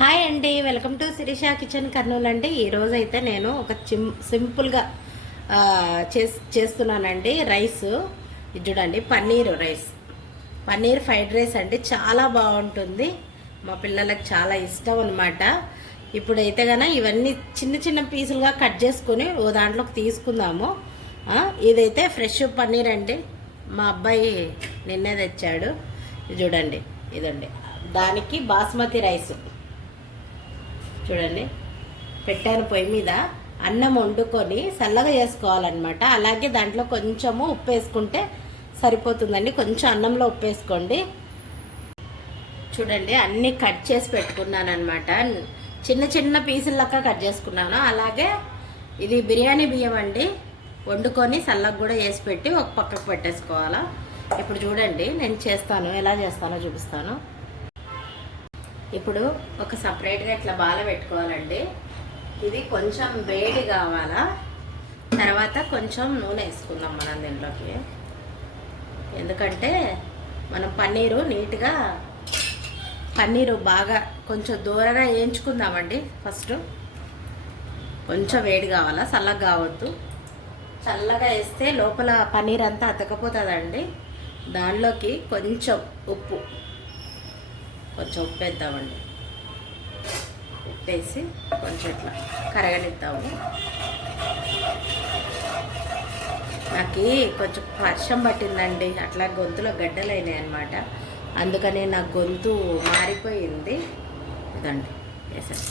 Hi అండి welcome to Sirisha kitchen Kurnool అండి. ఈరోజు అయితే నేను ఒక చిమ్ సింపుల్గా చే చేస్ చేస్తున్నానండి రైస్. ఇది చూడండి paneer rice. Paneer fried rice అండి చాలా బాగుంటుంది. మా పిల్లలకు చాలా ఇష్టం అనమాట ఇప్పుడైతే గన ఇవన్నీ చిన్న చిన్న పీసులుగా కట్ చేసుకొని ఓ దాంట్లోకి తీసుకుందాము. ఇదైతే ఫ్రెష్ పన్నీర్ అండి. మా అబ్బాయి నిన్నే తెచ్చాడు. చూడండి ఇదండి. దానికి బాస్మతి రైస్. చూడండి. పెట్టాను పొయ్యి మీద. అన్నం వండుకొని చల్లగా చేసుకోవాలన్నమాట. అలాగే దాంట్లో కొంచెము ఉప్పు వేసుకుంటే సరిపోతుందండి. కొంచెం అన్నంలో ఉప్పు వేసుకోండి. చూడండి అన్నీ కట్ చేసి పెట్టుకున్నాను అనమాట చిన్న చిన్న పీసులక్క కట్ చేసుకున్నాను. అలాగే ఇది బిర్యానీ బియ్యం అండి. వండుకొని చల్లగా కూడా వేసి పెట్టి ఒక పక్కకు పెట్టేసుకోవాలా. ఇప్పుడు చూడండి నేను చేస్తాను. ఎలా చేస్తానో చూపిస్తాను. ఇప్పుడు ఒక సపరేట్గా ఇట్లా బాల పెట్టుకోవాలండి. ఇది కొంచెం వేడి కావాలా? తర్వాత కొంచెం నూనె వేసుకుందాం మనం దీంట్లోకి. ఎందుకంటే మనం పన్నీరు నీట్గా పన్నీరు బాగా కొంచెం దూరంగా వేయించుకుందామండి ఫస్ట్. కొంచెం వేడి కావాలా? చల్లగా కావద్దు. చల్లగా వేస్తే లోపల పన్నీర్ అంతా అతకపోతుందండి. దానిలోకి కొంచెం ఉప్పు. కొంచెం ఉప్పు వేద్దామండి ఉప్పేసి కొంచెం ఇట్లా కరగనిద్దాము. నాకు కొంచెం వర్షం పట్టిందండి. అట్లా గొంతులో గడ్డలు అయినాయి అనమాట అందుకని నా గొంతు మారిపోయింది. ఇదండి. వేసాను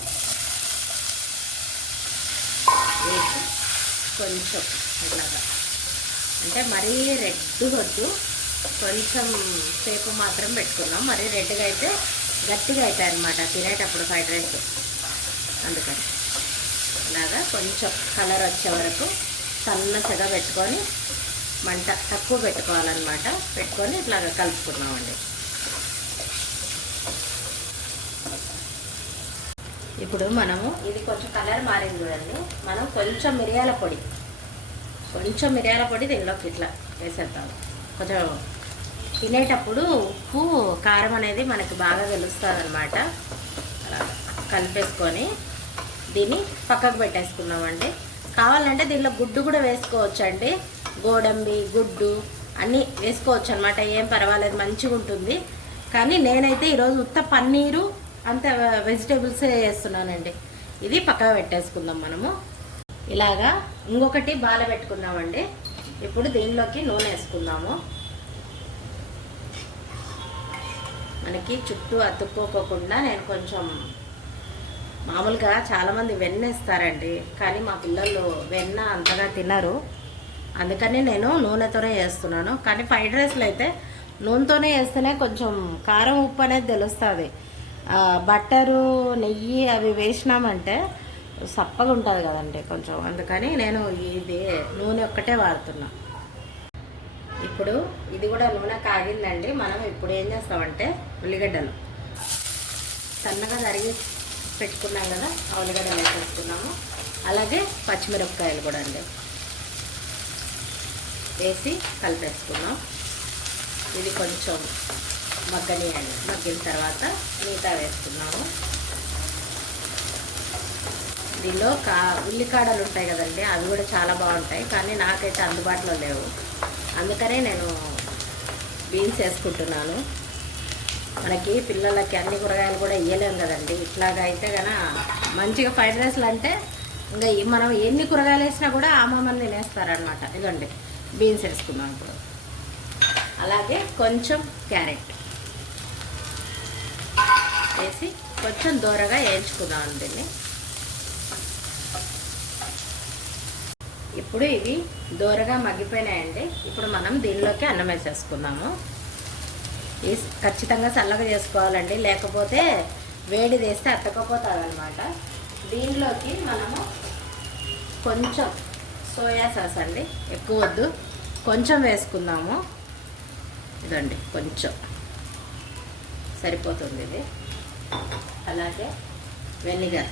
వేసి కొంచెం ఇట్లాగా. అంటే మరీ రెడ్ వద్దు. కొంచెం సేపు మాత్రం పెట్టుకున్నాం. మరి రెడ్గా అయితే గట్టిగా అవుతాయి అనమాట తినేటప్పుడు ఫ్రైడ్ రైస్. అందుకని. అలాగా కొంచెం కలర్ వచ్చే వరకు సన్నసగా పెట్టుకొని మంట తక్కువ పెట్టుకోవాలన్నమాట. పెట్టుకొని ఇట్లాగా కలుపుకున్నామండి ఇప్పుడు మనము ఇది కొంచెం కలర్ మారింది చూడండి. మనం కొంచెం మిరియాల పొడి. కొంచెం మిరియాల పొడి దీనిలోకి ఇట్లా వేసేద్దాం. కొంచెం తినేటప్పుడు ఉప్పు కారం అనేది మనకి బాగా తెలుస్తుంది అనమాట కలిపేసుకొని దీన్ని పక్కకు పెట్టేసుకున్నామండి. కావాలంటే దీనిలో గుడ్డు కూడా వేసుకోవచ్చు అండి గోడంబి గుడ్డు అన్నీ వేసుకోవచ్చు అనమాట ఏం పర్వాలేదు మంచిగా ఉంటుంది. కానీ నేనైతే ఈరోజు ఉత్త పన్నీరు అంత వెజిటేబుల్సే వేస్తున్నానండి. ఇది పక్కకు పెట్టేసుకుందాం మనము. ఇలాగా ఇంకొకటి బాల పెట్టుకున్నామండి. ఇప్పుడు దీనిలోకి నూనె వేసుకుందాము. మనకి చుట్టూ అతుక్కోకుండా నేను కొంచెం మామూలుగా చాలామంది వెన్న వేస్తారండి కానీ మా పిల్లలు వెన్న అంతగా తినరు. అందుకని నేను నూనెతోనే వేస్తున్నాను. కానీ ఫ్రైడ్ రైస్లో అయితే నూనెతోనే వేస్తేనే కొంచెం కారం ఉప్పు అనేది తెలుస్తుంది. బట్టరు నెయ్యి అవి వేసినామంటే సప్పగా ఉంటుంది కదండి కొంచెం. అందుకని నేను ఇది నూనె ఒక్కటే వాడుతున్నా. ఇప్పుడు ఇది కూడా నూనె కాగిందండి. మనం ఇప్పుడు ఏం చేస్తామంటే ఉల్లిగడ్డలు. సన్నగా తరిగి పెట్టుకున్నాం కదా ఆ ఉల్లిగడ్డలు వేసేసుకున్నాము. అలాగే పచ్చిమిరపకాయలు కూడా అండి. వేసి కలిపేసుకున్నాం. ఇది కొంచెం మగ్గనియండి. మగ్గిన తర్వాత మిగతా వేసుకున్నాము. దీనిలో కా ఉల్లికాడలు ఉంటాయి కదండి అవి కూడా చాలా బాగుంటాయి. కానీ నాకైతే అందుబాటులో లేవు. అందుకనే నేను బీన్స్ వేసుకుంటున్నాను. మనకి పిల్లలకి అన్ని కూరగాయలు కూడా ఇవ్వలేము కదండి. ఇట్లాగా అయితే కన మంచిగా ఫ్రైడ్ రైస్లు అంటే ఇంకా మనం ఎన్ని కూరగాయలు వేసినా కూడా ఆ తినేస్తారనమాట ఇదండి బీన్స్ వేసుకున్నాం ఇప్పుడు. అలాగే కొంచెం క్యారెట్ వేసి కొంచెం దూరగా వేయించుకుందాం దీన్ని ఇప్పుడు ఇవి దూరగా మగ్గిపోయినాయండి. ఇప్పుడు మనం దీనిలోకి అన్నం వేసేసుకుందాము. ఈ ఖచ్చితంగా చల్లగా చేసుకోవాలండి. లేకపోతే వేడి చేస్తే అత్తకపోతుంది అనమాట దీనిలోకి మనము కొంచెం సోయా సాస్ అండి. ఎక్కువ వద్దు. కొంచెం వేసుకుందాము. ఇదండి కొంచెం. సరిపోతుంది ఇది. అలాగే వెనిగర్.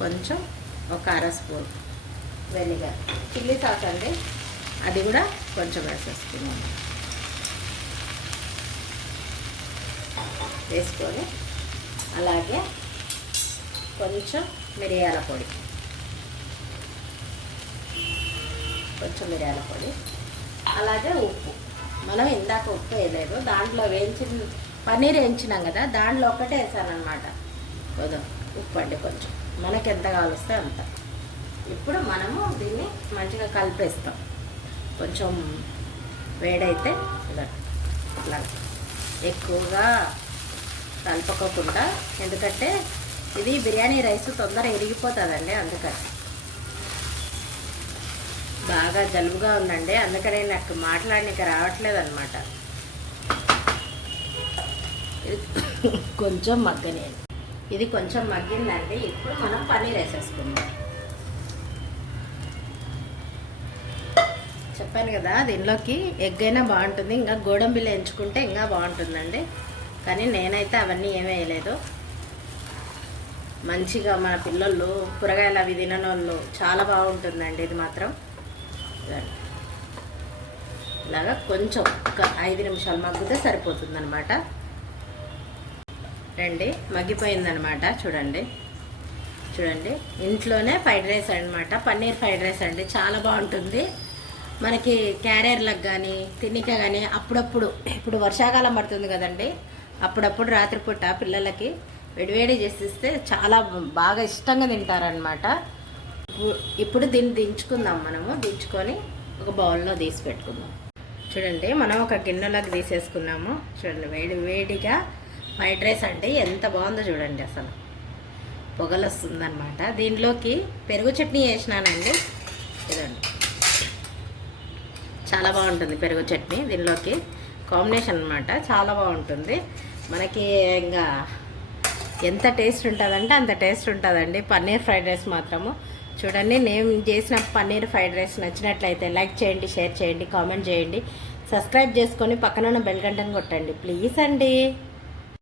కొంచెం ఒక అర స్పూన్. వెనిగర్. చిల్లీ సాస్ అండి. అది కూడా కొంచెం వేసేసుకున్నాం వేసుకొని అలాగే కొంచెం మిరియాల పొడి. కొంచెం మిరియాల పొడి. అలాగే ఉప్పు. మనం ఇందాక ఉప్పు వేయలేదు. దాంట్లో వేయించిన పన్నీర్ వేయించినాం కదా దాంట్లో ఒక్కటే వేసానమాట అనమాట ఉప్పు అండి కొంచెం. మనకి ఎంత కావలిస్తే అంత. ఇప్పుడు మనము దీన్ని మంచిగా కలిపేస్తాం. కొంచెం వేడైతే ఇలా ఇట్లా ఎక్కువగా కలపకోకుండా ఎందుకంటే ఇది బిర్యానీ రైస్ తొందరగా ఇరిగిపోతుందండి అందుకని. బాగా జలుబుగా ఉందండి అందుకనే నాకు మాట్లాడడానికి రావట్లేదు అనమాట కొంచెం మగ్గని ఇది కొంచెం మగ్గిందండి ఇప్పుడు మనం పన్నీర్ వేసేసుకుందాం. చెప్పాను కదా దీనిలోకి ఎగ్ అయినా బాగుంటుంది. ఇంకా గోడంబిలు ఎంచుకుంటే ఇంకా బాగుంటుందండి. కానీ నేనైతే అవన్నీ ఏమీ వేయలేదు. మంచిగా మన పిల్లలు కూరగాయలు అవి తినోళ్ళు చాలా బాగుంటుందండి ఇది మాత్రం. ఇదండి. ఇలాగా కొంచెం ఒక ఐదు నిమిషాలు మగ్గితే సరిపోతుంది అనమాట రండి మగ్గిపోయిందనమాట చూడండి. చూడండి. ఇంట్లోనే ఫ్రైడ్ రైస్ అనమాట పన్నీర్ ఫ్రైడ్ రైస్ అండి. చాలా బాగుంటుంది. మనకి క్యారియర్లకు కానీ తినిక కానీ అప్పుడప్పుడు ఇప్పుడు వర్షాకాలం పడుతుంది కదండి. అప్పుడప్పుడు రాత్రిపూట పిల్లలకి వేడివేడి చేసిస్తే చాలా బాగా ఇష్టంగా తింటారనమాట ఇప్పుడు దీన్ని దించుకుందాం మనము. దించుకొని ఒక బౌల్లో తీసి పెట్టుకుందాం. చూడండి మనం ఒక గిన్నెలోకి తీసేసుకున్నాము. చూడండి వేడి వేడిగా ఫ్రైడ్ రైస్ అంటే ఎంత బాగుందో చూడండి అసలు. పొగలు వస్తుందన్నమాట దీనిలోకి పెరుగు చట్నీ వేసినానండి. ఇదండి చాలా బాగుంటుంది పెరుగు చట్నీ దీనిలోకి. కాంబినేషన్ అన్నమాట. చాలా బాగుంటుంది. మనకి ఇంకా ఎంత టేస్ట్ ఉంటుందంటే అంత టేస్ట్ ఉంటుందండి. పన్నీర్ ఫ్రైడ్ రైస్ మాత్రము. చూడండి నేను చేసిన పన్నీర్ ఫ్రైడ్ రైస్ నచ్చినట్లయితే లైక్ చేయండి షేర్ చేయండి కామెంట్ చేయండి. సబ్స్క్రైబ్ చేసుకొని పక్కన ఉన్న బెల్ గంటను కొట్టండి. ప్లీజ్ అండి.